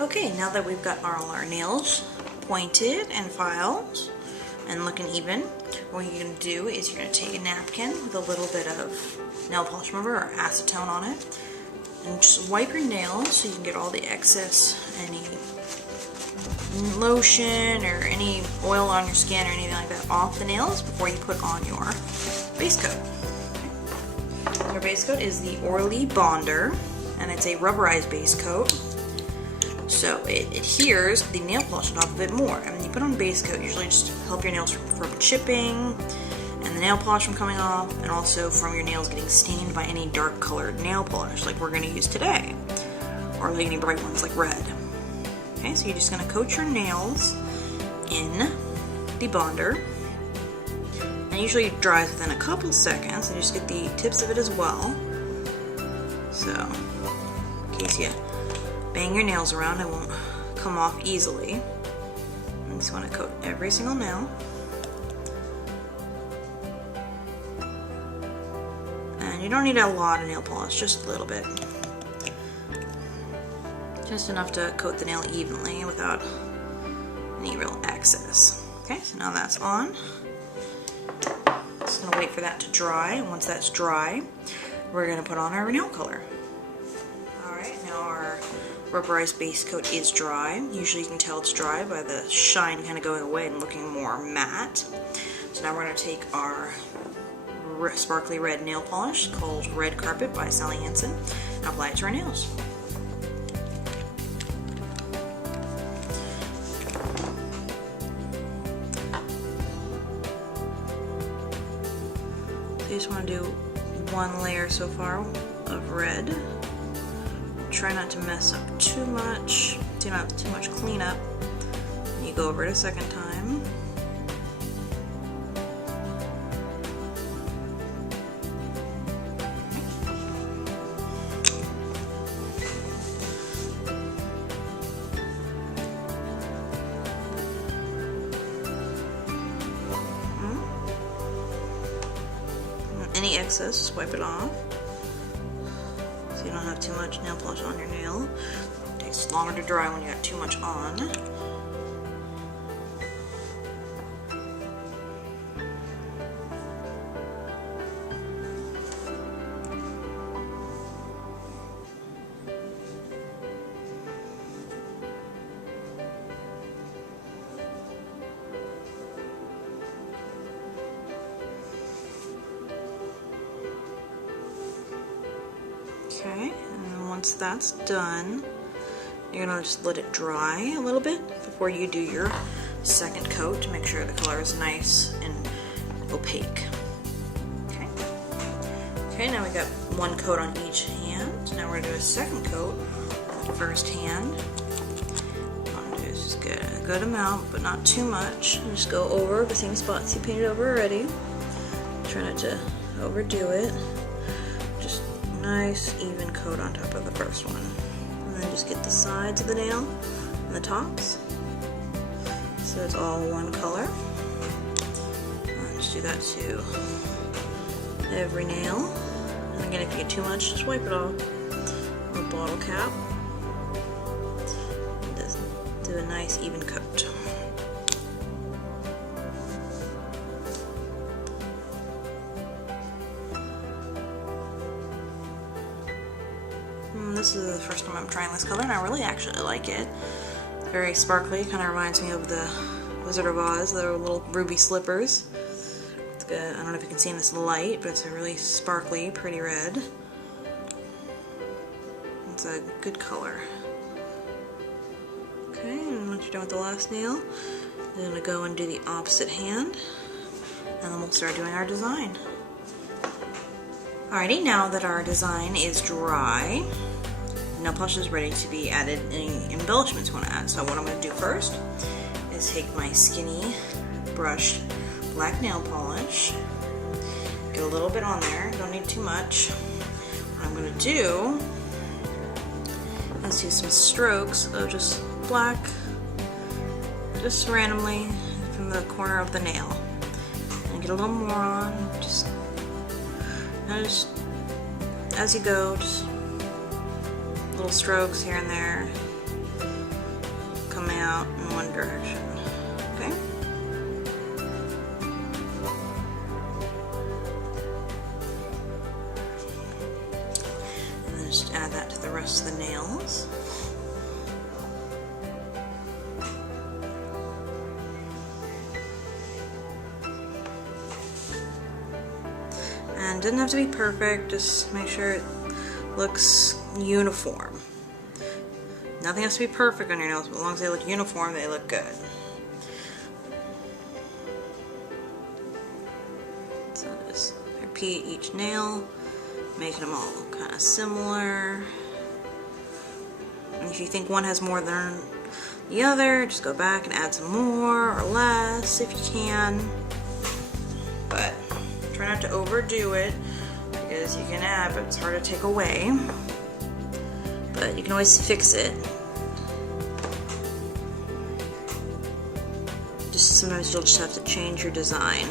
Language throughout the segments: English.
Okay, now that we've got all our nails pointed and filed and looking even, what you're going to do is you're going to take a napkin with a little bit of nail polish remover or acetone on it and just wipe your nails so you can get all the excess, any lotion or any oil on your skin or anything like that off the nails before you put on your base coat. Your base coat is the Orlys Bonder, and it's a rubberized base coat, so it adheres the nail polish on top of it more. And when you put on base coat, usually just help your nails from chipping and the nail polish from coming off, and also from your nails getting stained by any dark colored nail polish like we're going to use today, or like any bright ones like red. Okay, so you're just going to coat your nails in the bonder, and usually it dries within a couple seconds, and you just get the tips of it as well. So, in case you bang your nails around, it won't come off easily. You just want to coat every single nail. And you don't need a lot of nail polish, just a little bit. Just enough to coat the nail evenly without any real excess. Okay, so now that's on. Just gonna wait for that to dry. And once that's dry, we're gonna put on our nail color. Alright, now our rubberized base coat is dry. Usually you can tell it's dry by the shine kind of going away and looking more matte. So now we're gonna take our sparkly red nail polish called Red Carpet by Hansens and apply it to our nails. You just want to do one layer so far of red. Try not to mess up too much, so you don't have too much cleanup. You go over it a second time. Any excess, just wipe it off so you don't have too much nail polish on your nail. It takes longer to dry when you got too much on. Okay, and then once that's done, you're gonna just let it dry a little bit before you do your second coat to make sure the color is nice and opaque. Okay. Okay, now we got one coat on each hand. Now we're gonna do a second coat on the first hand. What you want to do is just get a good amount, but not too much. And just go over the same spots you painted over already. Try not to overdo it. Just nice even coat on top of the first one, and then just get the sides of the nail and the tops so it's all one color. And just do that to every nail, and again if you get too much, just wipe it off with a bottle cap. And just do a nice even coat. This is the first time I'm trying this color, and I really actually like it. It's very sparkly, kind of reminds me of the Wizard of Oz, their little ruby slippers. It's good. I don't know if you can see in this light, but it's a really sparkly, pretty red. It's a good color. Okay, and once you're done with the last nail, I'm going to go and do the opposite hand, and then we'll start doing our design. Alrighty, now that our design is dry, nail polish is ready to be added. Any embellishments you want to add. So what I'm going to do first is take my skinny brushed black nail polish, get a little bit on there, don't need too much. What I'm going to do is do some strokes of just black, just randomly from the corner of the nail, and get a little more on, just as you go, just little strokes here and there. come out in one direction. Okay? And then just add that to the rest of the nails. And it doesn't have to be perfect, just make sure it looks uniform. Nothing has to be perfect on your nails, but as long as they look uniform, they look good. So just repeat each nail, making them all kind of similar. And if you think one has more than the other, just go back and add some more or less if you can. But try not to overdo it, because you can add, but it's hard to take away. But you can always fix it. Just sometimes you'll just have to change your design.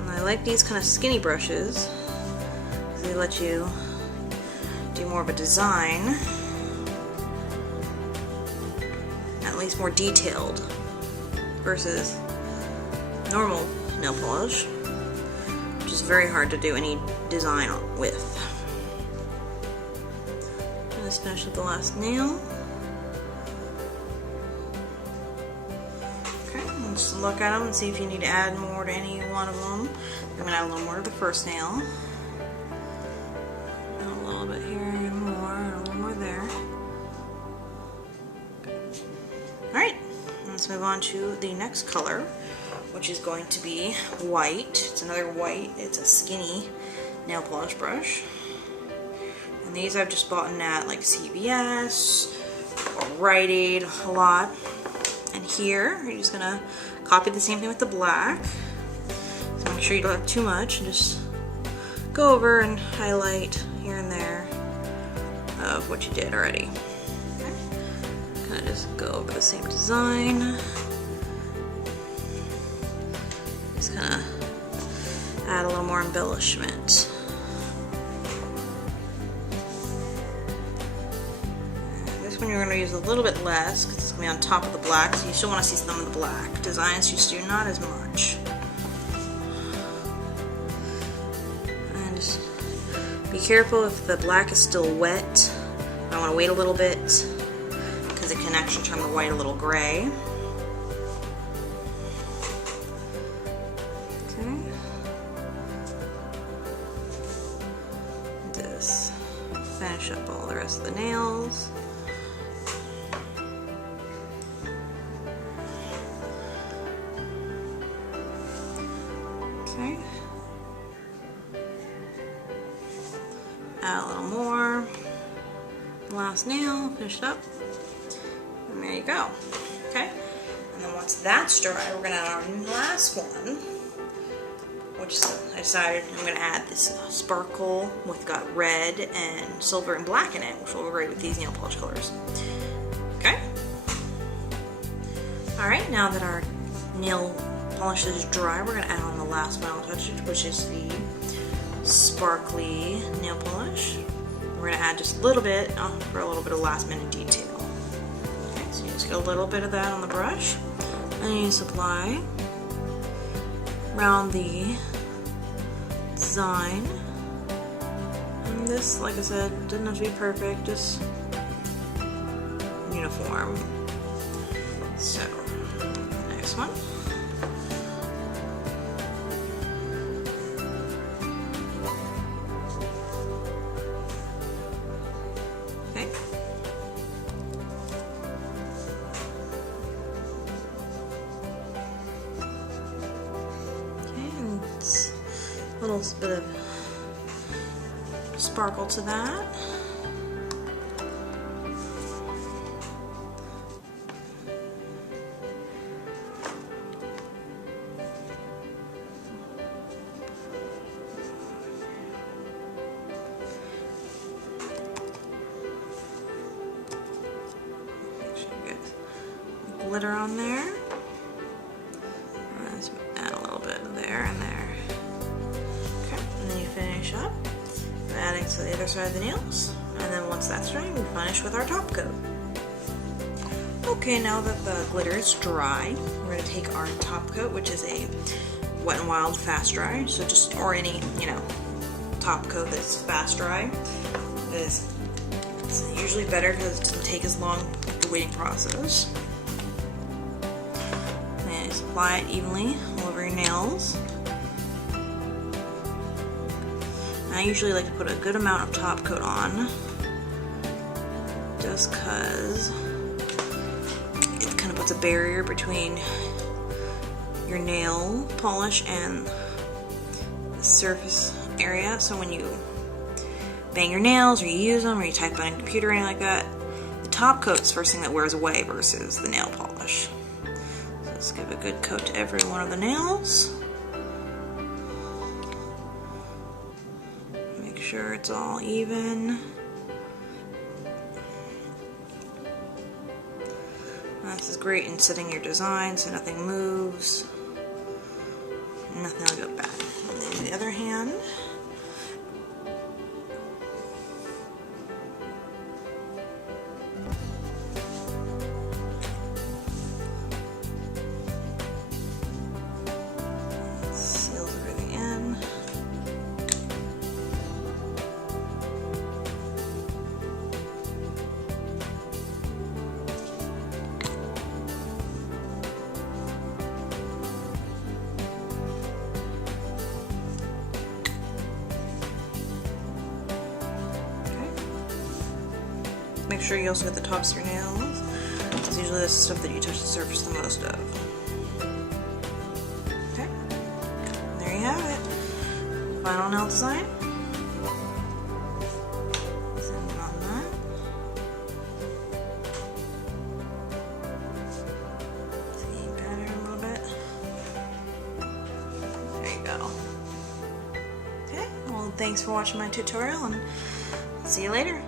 And I like these kind of skinny brushes, because they let you do more of a design, at least more detailed, versus normal nail polish, which is very hard to do any design with. Let's finish with the last nail. Okay, let's look at them and see if you need to add more to any one of them. I'm going to add a little more to the first nail. And a little bit here, and a little more there. Alright, let's move on to the next color, which is going to be white. It's another white, it's a skinny nail polish brush. And these I've just bought at like CVS or Rite Aid a lot. And here, you're just gonna copy the same thing with the black. So make sure you don't have too much, and just go over and highlight here and there of what you did already. Okay. Kind of just go over the same design. Just kind of add a little more embellishment. This one you're going to use a little bit less because it's going to be on top of the black, so you still want to see some of the black designs, just do not as much. And just be careful if the black is still wet. I want to wait a little bit because it can actually turn the white a little gray. Okay. Just finish up all the rest of the nails. Okay. Add a little more. Last nail, finish it up. And there you go. Okay. And then once that's dry, we're gonna add our last one, which is, I decided I'm gonna add this sparkle with got red and silver and black in it, which will go great with these nail polish colors. Okay. All right. Now that our nail polish is dry, we're going to add on the last final touch, which is the sparkly nail polish. We're going to add just a little bit for a little bit of last minute detail. Okay, so you just get a little bit of that on the brush, and you just apply around the design. And this, like I said, doesn't have to be perfect, just uniform. So, next one. A little bit of sparkle to that. Make sure you get glitter on there. Let's add a little bit there and there. Finish up. Add right to the other side of the nails. And then once that's dry, we finish with our top coat. Okay, now that the glitter is dry, we're going to take our top coat, which is a Wet n Wild fast dry. So just, or any, top coat that's fast dry. It's usually better because it doesn't take as long the waiting process. And just apply it evenly all over your nails. I usually like to put a good amount of top coat on, just because it kind of puts a barrier between your nail polish and the surface area. So when you bang your nails, or you use them, or you type on a computer or anything like that, the top coat is the first thing that wears away versus the nail polish. So let's give a good coat to every one of the nails. Make sure it's all even. This is great in setting your design so nothing moves. Nothing will go bad. And then the other hand. Seals everything in. Make sure you also get the tops of your nails. It's usually the stuff that you touch the surface the most of. Okay, there you have it. Final nail design. Send it on that. See, pattern a little bit. There you go. Okay, well, thanks for watching my tutorial, and see you later.